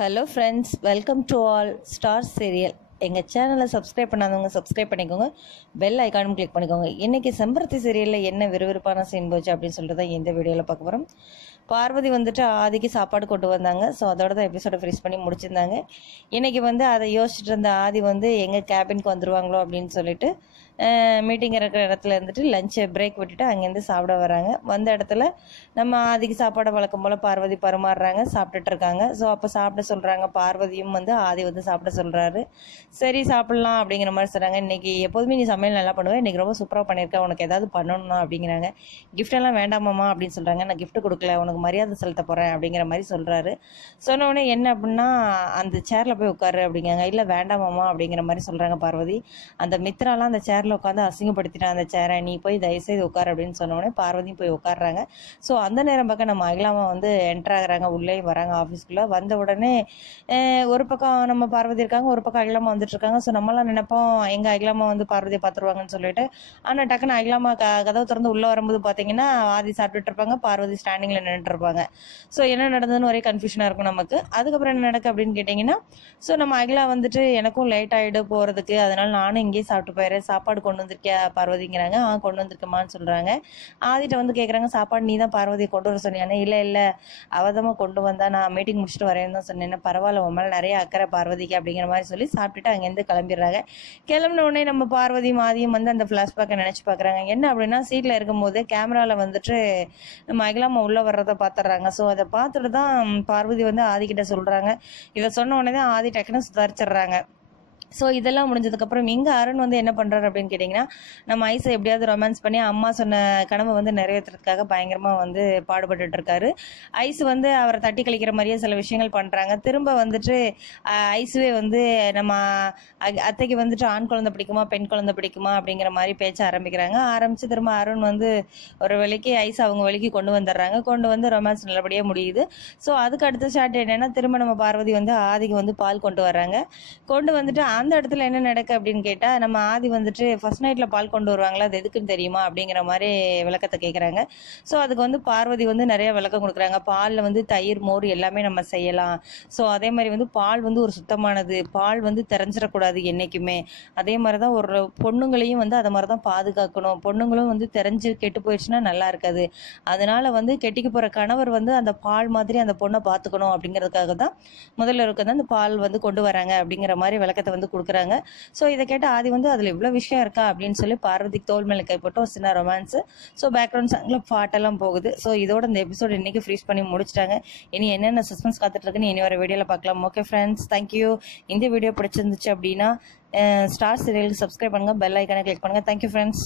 Hello friends, welcome to all star serial. எங்கள் சேனலை subscribe பண்ணாதவங்க சப்ஸ்கிரைப் பண்ணிக்கோங்க, பெல் ஐக்கானும் கிளிக் பண்ணிக்கோங்க. இன்றைக்கி செம்பருத்தி சீரியலில் என்ன விறுவிறுப்பான சீன் போச்சு அப்படின்னு சொல்லிட்டு தான் இந்த வீடியோவில் பார்க்க போகிறோம். பார்வதி வந்துட்டு ஆதிக்கு சாப்பாடு கொண்டு வந்தாங்க. ஸோ அதோட தான் எபிசோடை ஃப்ரீஸ் பண்ணி முடிச்சிருந்தாங்க. இன்றைக்கி வந்து அதை யோசிச்சுட்டு இருந்த ஆதி வந்து எங்கள் கேபினுக்கு வந்துடுவாங்களோ அப்படின்னு சொல்லிட்டு மீட்டிங் இருக்கிற இடத்துல இருந்துட்டு லஞ்சை பிரேக் விட்டுட்டு அங்கேருந்து சாப்பிட வராங்க. வந்த இடத்துல நம்ம ஆதிக்கு சாப்பாடை வழக்கம் போல் பார்வதி பரிமாறுறாங்க, சாப்பிட்டுட்டு இருக்காங்க. ஸோ அப்போ சாப்பிட சொல்கிறாங்க. பார்வதியும் வந்து ஆதி வந்து சாப்பிட சொல்கிறாரு. சரி சாப்பிட்லாம் அப்படிங்கிற மாதிரி சொல்கிறாங்க. இன்றைக்கி எப்போதுமே நீ சமையல் நல்லா பண்ணுவேன், இன்றைக்கி ரொம்ப சூப்பராக பண்ணியிருக்கேன், உனக்கு ஏதாவது பண்ணணும்னா அப்படிங்கிறாங்க. கிஃப்டெல்லாம் வேண்டாமாம்மா அப்படின்னு சொல்கிறாங்க. நான் கிஃப்ட் கொடுக்கல, உனக்கு மரியாதை செலுத்த போகிறேன் அப்படிங்கிற மாதிரி சொல்கிறாரு. சொன்னோடனே என்ன அப்படின்னா அந்த சேரில் போய் உட்காரு அப்படிங்கிறாங்க. இல்லை வேண்டாமாம்மா அப்படிங்கிற மாதிரி சொல்கிறாங்க பார்வதி. அந்த மித்ராலாம் அந்த சேரில் உட்காந்து அசிங்கப்படுத்திட்டான் அந்த சேரை, நீ போய் தயவுசெய்து உட்கார் அப்படின்னு சொன்னோடனே பார்வதியும் போய் உட்காடுறாங்க. ஸோ அந்த நேரம் பக்கம் நம்ம அகிலாமா வந்து என்ட்ரு ஆகுறாங்க, உள்ளே வராங்க ஆஃபீஸ்க்குள்ளே. வந்த உடனே ஒரு பக்கம் நம்ம பார்வதி இருக்காங்க, ஒரு பக்கம் அகிலாமா வந்துட்டு இருக்காங்க. ஸோ நம்மளாம் நினைப்போம் எங்கள் அகிலாமா வந்து பார்வதியை பார்த்துருவாங்கன்னு சொல்லிட்டு. ஆனால் டக்குன்னு அகிலாமா கதவை திறந்து உள்ளே வரும்போது பார்த்தீங்கன்னா ஆதி சாப்பிட்டுட்டு இருப்பாங்க, பார்வதி ஸ்டாண்டிங்கில் நின்றுட்டு இருப்பாங்க. ஸோ என்ன நடந்ததுன்னு ஒரே கன்ஃபியூஷனாக இருக்கும் நமக்கு. அதுக்கப்புறம் என்ன நடக்கு அப்படின்னு கேட்டிங்கன்னா, ஸோ நம்ம அகிலா வந்துட்டு எனக்கும் லேட் ஆகிடு போகிறதுக்கு, அதனால் நானும் இங்கேயே சாப்பிட்டு போயிடுறேன், சாப்பாடு கொண்டு வந்திருக்கியா பார்வதிங்கிறாங்க. கொண்டு வந்திருக்கமான்னு சொல்கிறாங்க. ஆதிட்ட வந்து கேட்குறாங்க, சாப்பாடு நீ தான் பார்வதியை கொண்டு வர சொன்னியானே. இல்லை அவதமாக கொண்டு வந்தா, நான் மீட்டிங் முடிச்சுட்டு வரேன்னு தான் சொன்னேன், பரவாயில்ல உன் மேலே நிறைய அக்கறை பார்வதிக்கு அப்படிங்கிற மாதிரி சொல்லி சாப்பிட்டுட்டு அங்கேருந்து கிளம்பிடுறாங்க. கிளம்பின உடனே நம்ம பார்வதியும் ஆதியும் வந்து அந்த ஃப்ளாஷ்பேக்கை நினச்சி பார்க்குறாங்க. என்ன அப்படின்னா சீட்டில் இருக்கும்போது கேமராவில் வந்துட்டு நம்ம அகிலாமா உள்ளே வர்றதை பார்த்துட்றாங்க. ஸோ அதை பார்த்துட்டு தான் பார்வதி வந்து ஆதிக்கிட்ட சொல்கிறாங்க. இதை சொன்ன உடனே தான் ஆதி டக்குன்னு சுதாரிச்சிடுறாங்க. ஸோ இதெல்லாம் முடிஞ்சதுக்கப்புறம் இங்கே அருண் வந்து என்ன பண்ணுறாரு அப்படின்னு கேட்டிங்கன்னா, நம்ம ஐஸை எப்படியாவது ரொமான்ஸ் பண்ணி அம்மா சொன்ன கனவை வந்து நிறைவேற்றுறதுக்காக பயங்கரமாக வந்து பாடுபட்டு இருக்காரு. ஐஸ் வந்து அவரை தட்டி கழிக்கிற மாதிரியே சில விஷயங்கள் பண்ணுறாங்க. திரும்ப வந்துட்டு ஐஸுவே வந்து நம்ம அத்தைக்கு வந்துட்டு ஆண் குழந்தை பிடிக்குமா பெண் குழந்தை பிடிக்குமா அப்படிங்கிற மாதிரி பேச்ச ஆரம்பித்து திரும்ப அருண் வந்து ஒரு வழிக்கு ஐஸ் அவங்க வழிக்கு கொண்டு வந்துடுறாங்க. கொண்டு வந்து ரொமான்ஸ் நல்லபடியாக முடியுது. ஸோ அதுக்கு அடுத்த ஷாட் என்னென்னா, திரும்ப நம்ம பார்வதி வந்து ஆதிக்கு வந்து பால் கொண்டு வர்றாங்க. கொண்டு வந்துட்டு அந்த இடத்துல என்ன நடக்கு அப்படின்னு கேட்டால், நம்ம ஆதி வந்துட்டு ஃபர்ஸ்ட் நைட்டில் பால் கொண்டு வருவாங்களா, அது எதுக்குன்னு தெரியுமா அப்படிங்கிற மாதிரி விளக்கத்தை கேட்குறாங்க. ஸோ அதுக்கு வந்து பார்வதி வந்து நிறைய விளக்கம் கொடுக்குறாங்க. பாலில் வந்து தயிர் மோர் எல்லாமே நம்ம செய்யலாம். ஸோ அதே மாதிரி வந்து பால் வந்து ஒரு சுத்தமானது, பால் வந்து தெரிஞ்சிடக்கூடாது என்றைக்குமே. அதே மாதிரி தான் ஒரு பொண்ணுங்களையும் வந்து அதை மாதிரி தான் பாதுகாக்கணும். பொண்ணுங்களும் வந்து தெரிஞ்சு கெட்டு போயிடுச்சுன்னா நல்லா இருக்காது. அதனால வந்து கெட்டிக்கு போகிற கணவர் வந்து அந்த பால் மாதிரி அந்த பொண்ணை பார்த்துக்கணும் அப்படிங்கிறதுக்காக தான் முதல்ல இருக்கிறது அந்த பால் வந்து கொண்டு வராங்க அப்படிங்கிற மாதிரி விளக்கத்தை வந்து கொடுக்குறாங்க. ஸோ இதை கேட்ட ஆதி வந்து அதில் இவ்வளோ விஷயம் இருக்கா அப்படின்னு சொல்லி பார்வதிக்கு தோல் மேலே கைப்பட்டு ஒரு சின்ன ரொமான்ஸு. ஸோ பேக்ரவுண்ட் சாங்கில் பாட்டெல்லாம் போகுது. ஸோ இதோட இந்த எபிசோட் இன்னைக்கு ஃப்ரீஸ் பண்ணி முடிச்சிட்டாங்க. இனி என்னென்ன சஸ்பென்ஸ் காத்துட்டு இருக்குன்னு இனி வர வீடியோவில் பார்க்கலாம். Okay friends, thank you. இந்த வீடியோ பிடிச்சிருந்துச்சு அப்படின்னா ஸ்டார் சீரியலுக்கு சப்ஸ்கிரைப் பண்ணுங்கள், பெல் ஐக்கானை கிளிக் பண்ணுங்கள். Thank you friends.